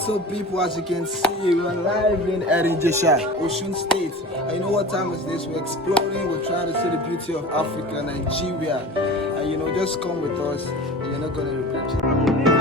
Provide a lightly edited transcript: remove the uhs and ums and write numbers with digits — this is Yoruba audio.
What's up, people? As you can see, we're live in Erin-Ijesha Osun State. And you know what time is this? We're exploring, we're trying to see the beauty of Africa, Nigeria. And just come with us, you're not gonna regret it.